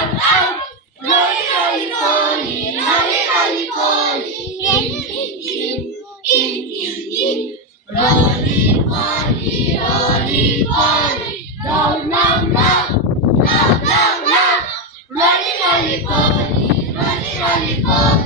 out, out. Roly, roly, poly, roly, roly, poly. In. Roly, poly, roly, poly. Roll, roll, roll. Roll, roll, roll. Roly, roly, poly, roly, roly, poly.